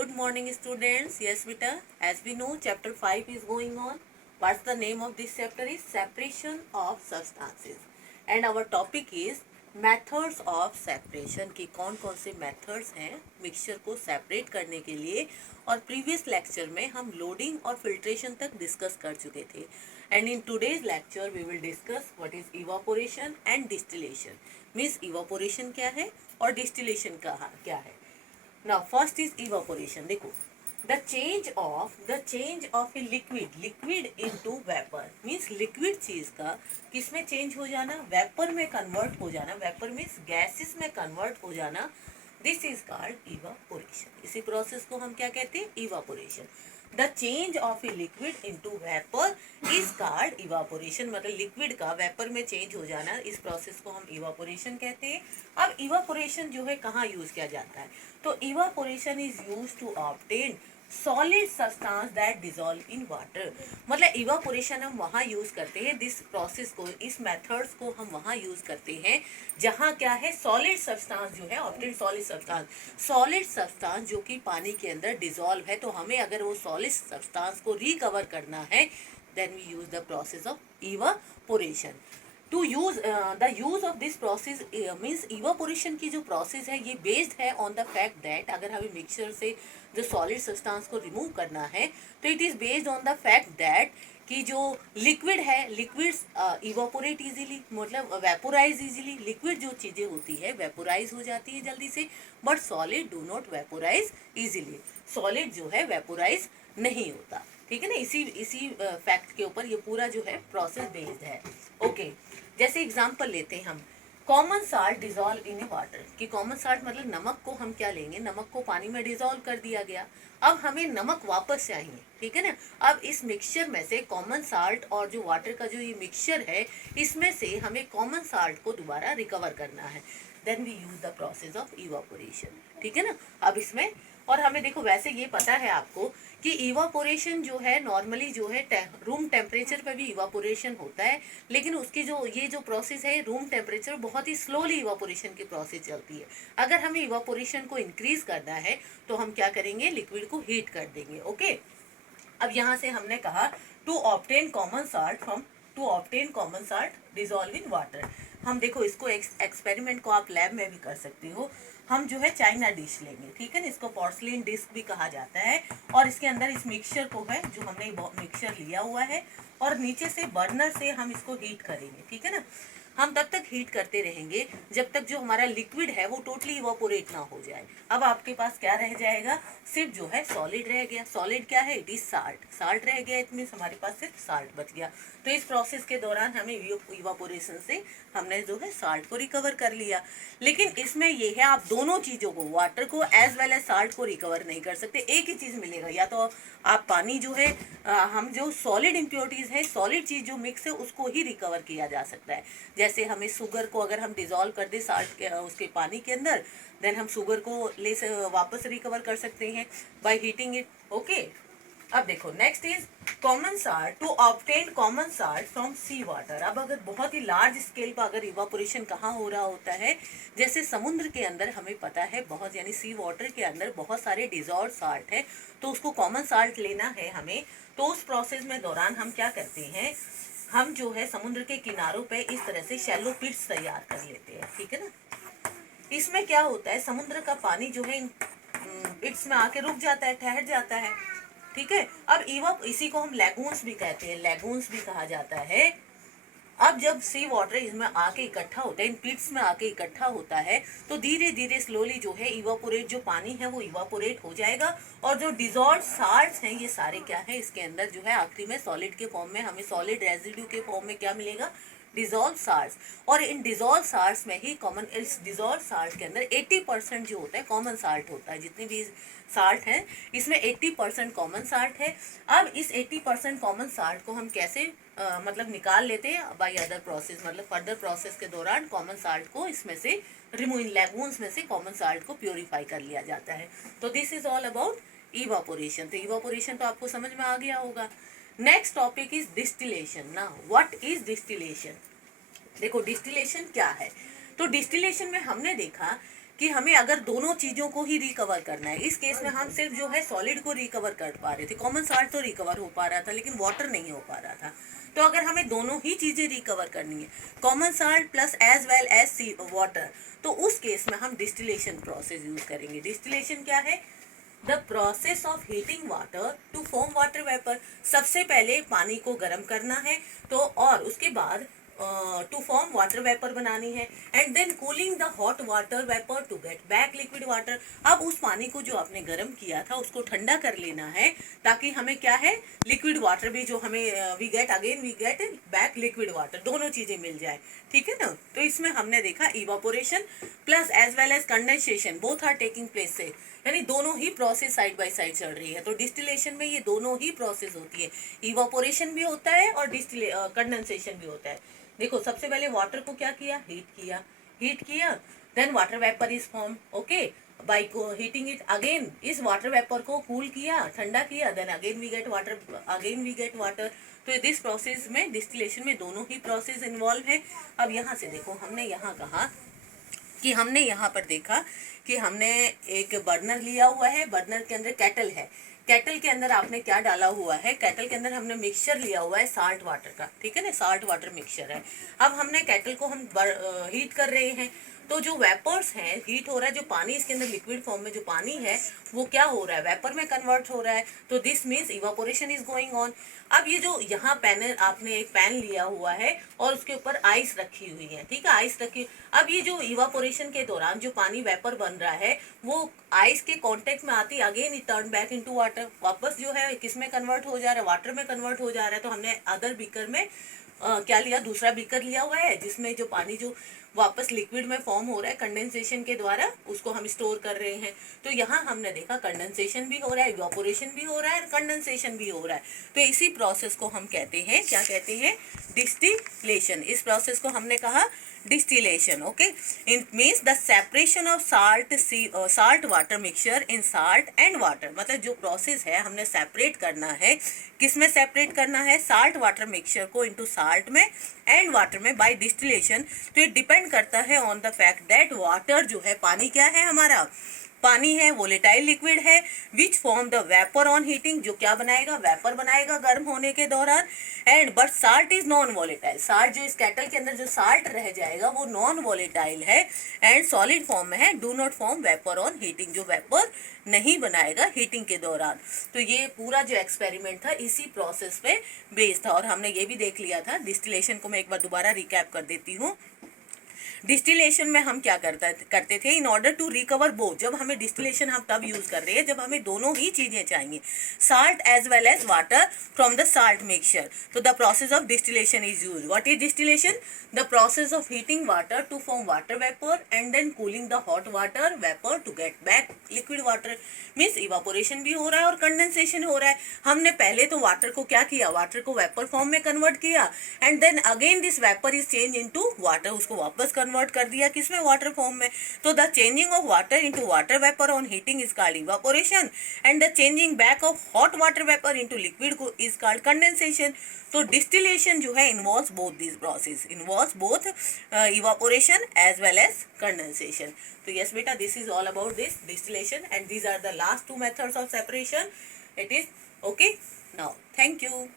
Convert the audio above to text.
Good morning, students. Yes, beta. As we know, chapter 5 is going on. What's the name of this chapter? Is separation of substances. And our topic is methods of separation. कि कौन कौन से methods हैं mixture को separate करने के लिए. और प्रीवियस लेक्चर में हम लोडिंग और फिल्ट्रेशन तक डिस्कस कर चुके थे. And in today's lecture we will discuss what is evaporation and distillation. Means evaporation क्या है और डिस्टिलेशन क्या है. Now first is evaporation. देखो, the change of a liquid into vapor means liquid चीज का किस में चेंज हो जाना, वेपर में कन्वर्ट हो जाना. वेपर मीन्स गैसेस में कन्वर्ट हो जाना. This is called evaporation. इसी प्रोसेस को हम क्या कहते हैं, evaporation. The change of a liquid into vapour is called evaporation. मतलब लिक्विड का वेपर में चेंज हो जाना, इस प्रोसेस को हम इवापोरेशन कहते हैं. अब इवापोरेशन जो है कहाँ यूज किया जाता है, तो evaporation is use to obtain solid substance that dissolve in water. मतलब इवापोरेशन हम वहाँ यूज करते हैं, दिस प्रोसेस को, इस मेथड्स को हम वहाँ यूज करते हैं जहाँ क्या है, सॉलिड सब्सटेंस जो है, ऑब्टेन सॉलिड सब्सटेंस जो कि पानी के अंदर डिजॉल्व है. तो हमें अगर वो सॉलिड सब्सटेंस को रिकवर करना है, then we use the process of evaporation. To use the use of this process means evaporation की जो प्रोसेस है ये बेस्ड है ऑन द फैक्ट दैट अगर हमें मिक्सचर से जो सॉलिड सब्सटेंस को रिमूव करना है तो it is based on the fact that कि जो लिक्विड है, लिक्विड्स इवापोरेट इजीली, मतलब वेपोराइज इजीली. लिक्विड जो चीज़ें होती है वेपोराइज हो जाती है जल्दी से, but solid do not vaporise easily. Solid जो है वेपोराइज नहीं होता. ठीक है ना. इसी फैक्ट के ऊपर ये पूरा जो है प्रोसेस बेस्ड है. ओके, जैसे एग्जांपल लेते हैं हम, कॉमन साल्ट डिजॉल्व इन ए वाटर. कि कॉमन साल्ट मतलब नमक को हम क्या लेंगे, नमक को पानी में डिजॉल्व कर दिया गया. अब हमें नमक वापस चाहिए. ठीक है ना. अब इस मिक्सचर में से कॉमन साल्ट और जो वाटर का जो ये मिक्सचर है, इसमें से हमें कॉमन साल्ट को दोबारा रिकवर करना है. Then we use the process of evaporation. ठीक है ना. अब इसमें और हमें देखो, वैसे ये पता है आपको कि इवापोरेशन जो है नॉर्मली जो है रूम टेम्परेचर पर भी इवापोरेशन होता है, लेकिन उसकी जो ये जो प्रोसेस है रूम टेम्परेचर बहुत ही स्लोली इवापोरेशन की प्रोसेस चलती है. अगर हमें इवापोरेशन को इंक्रीज करना है तो हम क्या करेंगे, लिक्विड को हीट कर देंगे. ओके. अब यहाँ से हमने कहा to obtain common salt dissolve in water. हम देखो इसको एक्सपेरिमेंट को आप लैब में भी कर सकते हो. हम जो है चाइना डिश लेंगे. ठीक है ना. इसको पोर्सलिन डिस्क भी कहा जाता है. और इसके अंदर इस मिक्सचर को है जो हमने मिक्सचर लिया हुआ है, और नीचे से बर्नर से हम इसको हीट करेंगे. ठीक है ना. हम तब तक हीट करते रहेंगे जब तक जो हमारा लिक्विड है वो टोटली इवापोरेट ना हो जाए. अब आपके पास क्या रह जाएगा, सिर्फ जो है सॉलिड रह गया. सॉलिड क्या है, इट इज साल्ट रह गया. इट मीन्स हमारे पास सिर्फ साल्ट बच गया. तो इस प्रोसेस के दौरान हमें इवापोरेशन से हमने जो है साल्ट को रिकवर कर लिया. लेकिन इसमें ये है, आप दोनों चीज़ों को, वाटर को एज वेल एज साल्ट को रिकवर नहीं कर सकते. एक ही चीज़ मिलेगा, या तो आप पानी जो है हम जो सॉलिड इम्प्योरिटीज़ है, सॉलिड चीज़ जो मिक्स है उसको ही रिकवर किया जा सकता है. जैसे हमें शुगर को अगर हम डिजॉल्व कर दे साल्ट के उसके पानी के अंदर, देन हम शुगर को वापस रिकवर कर सकते हैं बाय हीटिंग इट. ओके. अब देखो next is common salt. To obtain common salt from sea water. अब अगर बहुत ही लार्ज स्केल पर अगर इवापोरेशन कहाँ हो रहा होता है, जैसे समुद्र के अंदर हमें पता है बहुत, यानी सी वाटर के अंदर बहुत सारे डिजॉल्व साल्ट है, तो उसको कॉमन साल्ट लेना है हमें. तो उस प्रोसेस में दौरान हम क्या करते हैं, हम जो है समुद्र के किनारों पे इस तरह से शैलो पिट्स तैयार कर लेते हैं. ठीक है ना. इसमें क्या होता है, समुद्र का पानी जो है इन पिट्स में आके रुक जाता है, ठहर जाता है. ठीक है. अब इसी को हम लैगून्स भी कहते हैं, लैगून्स भी कहा जाता है. अब जब सी वाटर इसमें आके इकट्ठा होता है, इन पिट्स में आके इकट्ठा होता है, तो धीरे धीरे स्लोली जो है इवापोरेट, जो पानी है वो इवापोरेट हो जाएगा. और जो डिजॉल्व साल्ट्स हैं ये सारे क्या है, इसके अंदर जो है आखिरी में सॉलिड के फॉर्म में, हमें सॉलिड रेजिड्यू के फॉर्म में क्या मिलेगा, डिजॉल्व साल्ट्स. और इन डिजॉल्व साल्ट्स में ही कॉमन, इस डिजॉल्व साल्ट के अंदर 80% जो होता है कॉमन साल्ट होता है. जितने भी साल्ट हैं इसमें 80% कॉमन साल्ट है. अब इस 80% कॉमन साल्ट को हम कैसे मतलब निकाल लेते हैं, बाय अदर प्रोसेस, मतलब फर्दर प्रोसेस के दौरान कॉमन साल्ट को इसमें से रिमूव, इन लैगून्स में से कॉमन साल्ट को प्योरीफाई कर लिया जाता है. तो this is all about evaporation. तो इवापोरेशन तो आपको समझ में आ गया होगा. Next topic is distillation. ना व्हाट इज डिस्टिलेशन. देखो डिस्टिलेशन क्या है, तो डिस्टिलेशन में हमने देखा कि हमें अगर दोनों चीज़ों को ही रिकवर करना है, इस केस में हम सिर्फ जो है सॉलिड को रिकवर कर पा रहे थे, कॉमन सॉल्ट तो रिकवर हो पा रहा था लेकिन वाटर नहीं हो पा रहा था। तो अगर हमें दोनों ही चीज़ें रिकवर करनी है, common salt plus as well as sea water, तो उस केस में हम डिस्टिलेशन प्रोसेस यूज करेंगे। डिस्टिलेशन क्या है? The process of heating water to form water vapour. सबसे पहले पानी को गर्म करना है, तो और उसके बाद टू फॉर्म वाटर वेपर बनानी है, and then cooling the hot water vapour to get back liquid water. अब उस पानी को जो आपने गर्म किया था उसको ठंडा कर लेना है, ताकि हमें क्या है, लिक्विड वाटर भी जो हमें we get back liquid water, दोनों चीजें मिल जाए। ठीक है ना। तो इसमें हमने देखा evaporation plus as well as condensation both are taking place से, यानी दोनों ही प्रोसेस साइड बाय साइड चल रही है। तो डिस्टिलेशन में ये दोनों ही प्रोसेस होती है, इवापोरेशन भी होता है और कंडेंसेशन भी होता है। देखो सबसे पहले वाटर को क्या किया, हीट किया, then water vapour is form, okay, by heating it again, इस वाटर वेपर को कूल किया, ठंडा किया, then again we get water. तो दिस प्रोसेस में, डिस्टिलेशन में दोनों ही प्रोसेस इन्वॉल्व है। अब यहाँ से देखो, हमने यहाँ कहा कि हमने यहाँ पर देखा कि हमने एक बर्नर लिया हुआ है, बर्नर के अंदर केटल है, केटल के अंदर आपने क्या डाला हुआ है, केटल के अंदर हमने मिक्सचर लिया हुआ है साल्ट वाटर का, ठीक है ना, साल्ट वाटर मिक्सचर है। अब हमने केटल को हम हीट कर रहे हैं, तो जो वेपर्स हैं, हीट हो रहा है, जो पानी इसके अंदर लिक्विड फॉर्म में जो पानी है वो क्या हो रहा है, वेपर में कन्वर्ट हो रहा है। तो this means evaporation is going on. अब ये जो यहाँ पैन, आपने एक पैन लिया हुआ है और उसके ऊपर आइस रखी हुई है, ठीक है, आइस रखी। अब ये जो इवापोरेशन के दौरान जो पानी वेपर बन रहा है वो आइस के कांटेक्ट में आती, again it turn back into water, वापस जो है किस में कन्वर्ट हो जा रहा है, वाटर में कन्वर्ट हो जा रहा है। तो हमने अदर बीकर में क्या लिया, दूसरा बीकर लिया हुआ है जिसमें जो पानी जो वापस लिक्विड में फॉर्म हो रहा है कंडेंसेशन के द्वारा, उसको हम स्टोर कर रहे हैं। तो यहाँ हमने देखा कंडेंसेशन भी हो रहा है, इवापोरेशन भी हो रहा है, कंडेंसेशन भी हो रहा है। तो इसी प्रोसेस को हम कहते हैं, क्या कहते हैं, डिस्टिलेशन। इस प्रोसेस को हमने कहा distillation, okay. It means the separation of salt water mixture in salt and water. मतलब जो प्रोसेस है, हमने सेपरेट करना है, किस में सेपरेट करना है, साल्ट वाटर मिक्सचर को इनटू साल्ट में एंड वाटर में बाय डिस्टिलेशन। तो ये डिपेंड करता है on the fact that water जो है, पानी क्या है हमारा, पानी है, वोलेटाइल लिक्विड है, which form the vapour on heating, जो क्या बनाएगा, वेपर बनाएगा गर्म होने के दौरान। And but salt is non volatile, salt जो इस केटल के अंदर जो साल्ट रह जाएगा वो नॉन वोलेटाइल है एंड सॉलिड फॉर्म में है, do not form vapour on heating, जो वेपर नहीं बनाएगा हीटिंग के दौरान। तो ये पूरा जो एक्सपेरिमेंट था इसी प्रोसेस पे बेस्ड था। और हमने ये भी देख लिया था, डिस्टिलेशन को मैं एक बार दोबारा रिकैप कर देती हूँ। डिस्टिलेशन में हम क्या करते थे, in order to recover both, जब हमें डिस्टिलेशन हम तब यूज कर रहे हैं जब हमें दोनों ही चीजें चाहिए, salt as well as water from the salt mixture. तो the process of distillation is use. What is distillation? The process of heating water to form water vapour and then cooling the hot water vapour to get back liquid water. Means evaporation भी हो रहा है और condensation हो रहा है। हमने पहले तो वाटर को क्या किया, वाटर को वेपर फॉर्म में कन्वर्ट किया, and then again this vapour is change into water, उसको वापस कन्वर्ट कर दिया किसमें, वाटर फॉर्म में। तो the changing of water into water vapour on heating is called evaporation and the changing back of hot water vapour into liquid is called condensation. तो distillation जो है involves both this process, involves both evaporation as well as condensation. तो yes बेटा, this is all about this distillation and these are the last two methods of separation. It is okay now. Thank you.